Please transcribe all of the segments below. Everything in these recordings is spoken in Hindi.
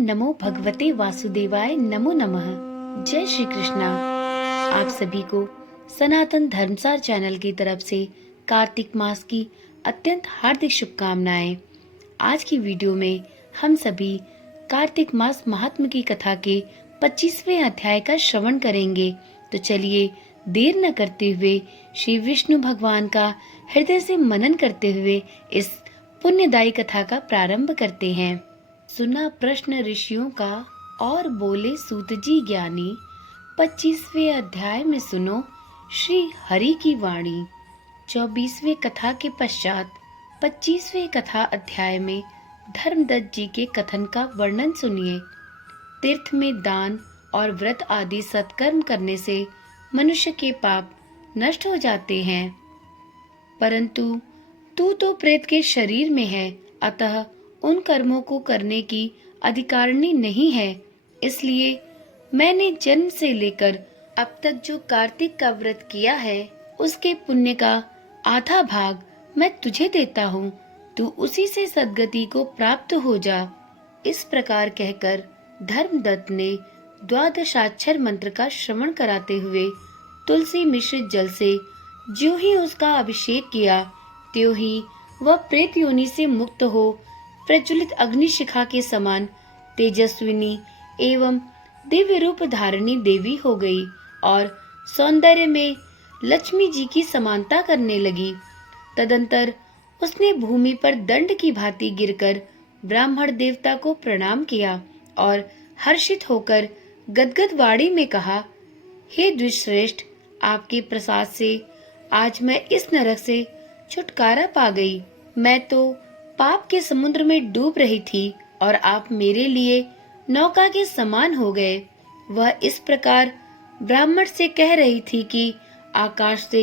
नमो भगवते वासुदेवाय नमो नमः। जय श्री कृष्णा। आप सभी को सनातन धर्मसार चैनल की तरफ से कार्तिक मास की अत्यंत हार्दिक शुभकामनाएं। आज की वीडियो में हम सभी कार्तिक मास महात्म्य की कथा के 25वें अध्याय का श्रवण करेंगे। तो चलिए देर न करते हुए श्री विष्णु भगवान का हृदय से मनन करते हुए इस पुण्यदायी कथा का प्रारंभ करते हैं। सुना प्रश्न ऋषियों का और बोले सूत जी ज्ञानी। 25वें अध्याय में सुनो श्री हरि की वाणी। 24वें कथा के पश्चात 25वें कथा अध्याय में धर्मदत्त जी के कथन का वर्णन सुनिए। तीर्थ में दान और व्रत आदि सत्कर्म करने से मनुष्य के पाप नष्ट हो जाते हैं, परंतु तू तो प्रेत के शरीर में है, अतः उन कर्मों को करने की अधिकारिणी नहीं है। इसलिए मैंने जन्म से लेकर अब तक जो कार्तिक का व्रत किया है उसके पुण्य का आधा भाग मैं तुझे देता हूँ, तू उसी से सद्गति को प्राप्त हो जा। इस प्रकार कहकर धर्मदत्त ने द्वादशाक्षर मंत्र का श्रवण कराते हुए तुलसी मिश्रित जल से ज्यों ही उसका अभिषेक किया, त्यों ही वह प्रेत योनि से मुक्त हो प्रज्वलित अग्निशिखा के समान तेजस्विनी एवं दिव्य रूप धारणी देवी हो गई और सौंदर्य में लक्ष्मी जी की समानता करने लगी। तदंतर उसने भूमि पर दंड की भांति गिरकर ब्राह्मण देवता को प्रणाम किया और हर्षित होकर गदगद वाणी में कहा, हे द्विजश्रेष्ठ, आपके प्रसाद से आज मैं इस नरक से छुटकारा पा गई। मैं तो पाप के समुद्र में डूब रही थी और आप मेरे लिए नौका के समान हो गए। वह इस प्रकार ब्राह्मण से कह रही थी कि आकाश से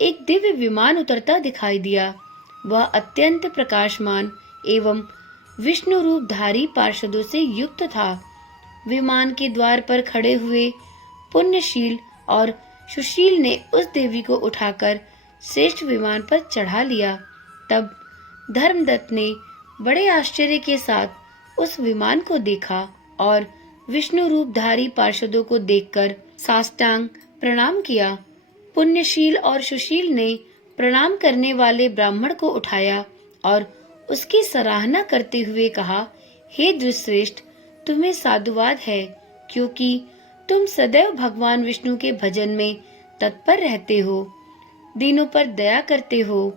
एक दिव्य विमान उतरता दिखाई दिया। वह अत्यंत प्रकाशमान एवं विष्णु रूपधारी पार्षदों से युक्त था। विमान के द्वार पर खड़े हुए पुण्यशील और सुशील ने उस देवी को उठाकर श्रेष्ठ विमान पर चढ़ा लिया। तब धर्मदत्त ने बड़े आश्चर्य के साथ उस विमान को देखा और विष्णु रूपधारी पार्षदों को देखकर साष्टांग प्रणाम किया। पुण्यशील और सुशील ने प्रणाम करने वाले ब्राह्मण को उठाया और उसकी सराहना करते हुए कहा, हे द्विजश्रेष्ठ, तुम्हें साधुवाद है, क्योंकि तुम सदैव भगवान विष्णु के भजन में तत्पर रहते हो, दीनों पर दया करते हो,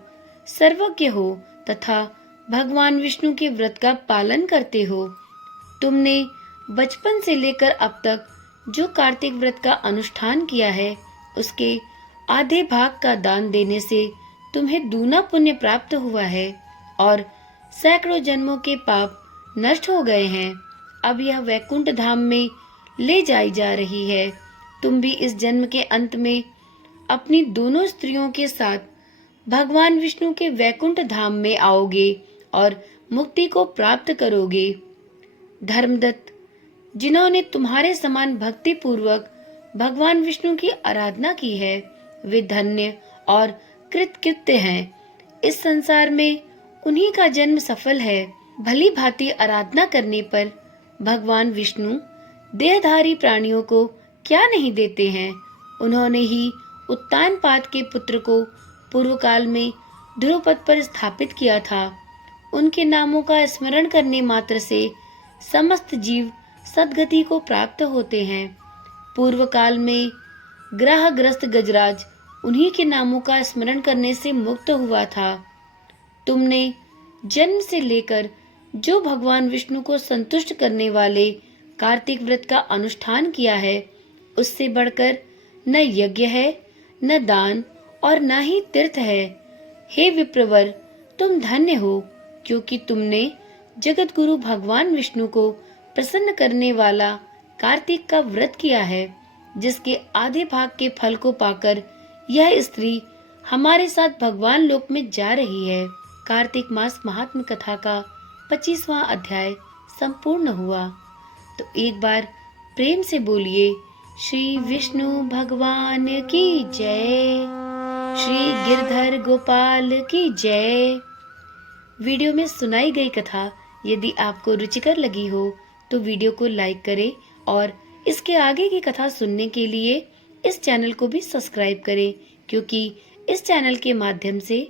सर्वज्ञ हो तथा भगवान विष्णु के व्रत का पालन करते हो। तुमने बचपन से लेकर अब तक जो कार्तिक व्रत का अनुष्ठान किया है, उसके आधे भाग का दान देने से तुम्हें दूना पुण्य प्राप्त हुआ है और सैकड़ों जन्मों के पाप नष्ट हो गए हैं। अब यह वैकुंठ धाम में ले जाई जा रही है। तुम भी इस जन्म के अंत में अपनी दोनों स्त्रियों के साथ भगवान विष्णु के वैकुंठ धाम में आओगे और मुक्ति को प्राप्त करोगे। धर्मदत्त, जिन्होंने तुम्हारे समान भक्ति पूर्वक भगवान विष्णु की आराधना की है, वे धन्य और कृतकृत्य हैं। इस संसार में उन्हीं का जन्म सफल है। भली भांति आराधना करने पर भगवान विष्णु देहधारी प्राणियों को क्या नहीं देते हैं। उन्होंने ही उत्तानपाद के पुत्र को पूर्व काल में ध्रुवपद पर स्थापित किया था। उनके नामों का स्मरण करने मात्र से समस्त जीव सद्गति को प्राप्त होते हैं। पूर्व काल में ग्रहग्रस्त गजराज उन्हीं के नामों का स्मरण करने से मुक्त हुआ था। तुमने जन्म से लेकर जो भगवान विष्णु को संतुष्ट करने वाले कार्तिक व्रत का अनुष्ठान किया है, उससे बढ़कर न यज्ञ है, न दान और न ही तीर्थ है। हे विप्रवर, तुम धन्य हो, क्योंकि तुमने जगत गुरु भगवान विष्णु को प्रसन्न करने वाला कार्तिक का व्रत किया है, जिसके आधे भाग के फल को पाकर यह स्त्री हमारे साथ भगवान लोक में जा रही है। कार्तिक मास महात्म्य कथा का 25वां अध्याय संपूर्ण हुआ। तो एक बार प्रेम से बोलिए, श्री विष्णु भगवान की जय, श्री गिरधर गोपाल की जय। वीडियो में सुनाई गई कथा यदि आपको रुचिकर लगी हो तो वीडियो को लाइक करें और इसके आगे की कथा सुनने के लिए इस चैनल को भी सब्सक्राइब करें, क्योंकि इस चैनल के माध्यम से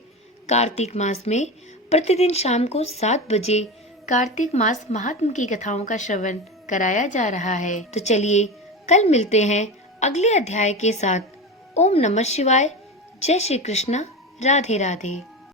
कार्तिक मास में प्रतिदिन शाम को 7 बजे कार्तिक मास महात्म की कथाओं का श्रवण कराया जा रहा है। तो चलिए कल मिलते हैं अगले अध्याय के साथ। ओम नमः शिवाय। जय श्री कृष्णा। राधे राधे।